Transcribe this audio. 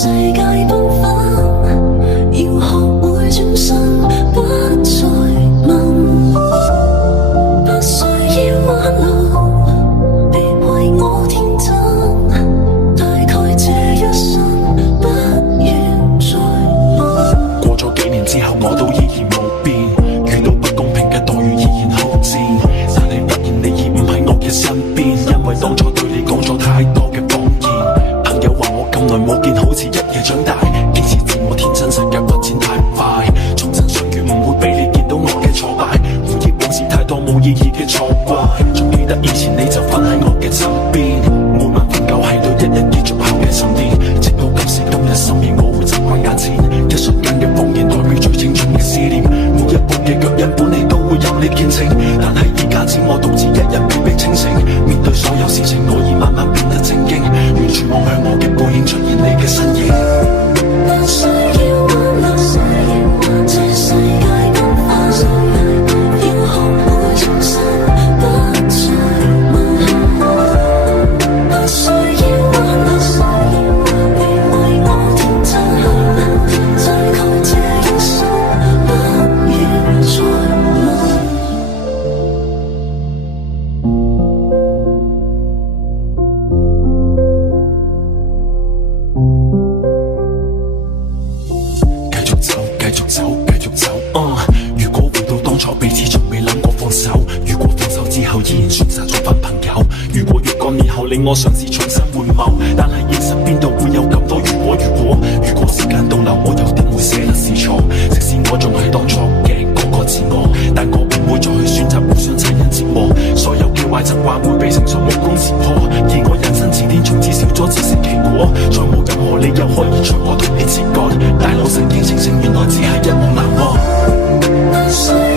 世界繽紛，要學會轉身，不再問，不需要挽留，別為我天真，大概這一生不願再問。過咗幾年之後，我都依然冇變，遇到不公平嘅待遇依然好賤，但係忽然你已唔喺我嘅身邊，因為當初對你講咗太多嘅謊言。朋友話我咁耐冇見，好似一夜長大，堅持自我天真，世界發展太快，重新相遇唔會俾你見到我嘅挫敗，回憶往事太多冇意義嘅錯怪，仲記得以前你就瞓喺我嘅身邊，每晚瞓覺喺度一日結束後嘅沉澱，直到今時今日深夜我會習慣眼前一瞬間嘅謊言，代表最青春嘅思念，每一步嘅腳印本嚟都會有你見證，但係而家只我獨自一人面被清醒，面對所有事情我已慢慢變得正經，完全望向我嘅背影出現你嘅身影。不需要挽留，這世界繽紛，要學會轉身，不再問，不需要挽留，別為我天真，大概這一生不願再問。繼續走，繼續走，繼續走。如果回到當初，彼此從未諗過放手。如果分手之後依然選擇做翻朋友。如果若干年後令我嘗試重新回眸，但係現實邊度會有咁多如果？如果時間倒流，我又點會捨得是錯？即使我仲係當初嘅嗰個自我，但我唔會再去選擇互相殘忍折磨。所有嘅壞習慣會被成熟目光撕破，而我人生字典從此少咗自食其果，再冇任何理由可以將我同你切割。大腦神經清醒，原來只係一夢難忘。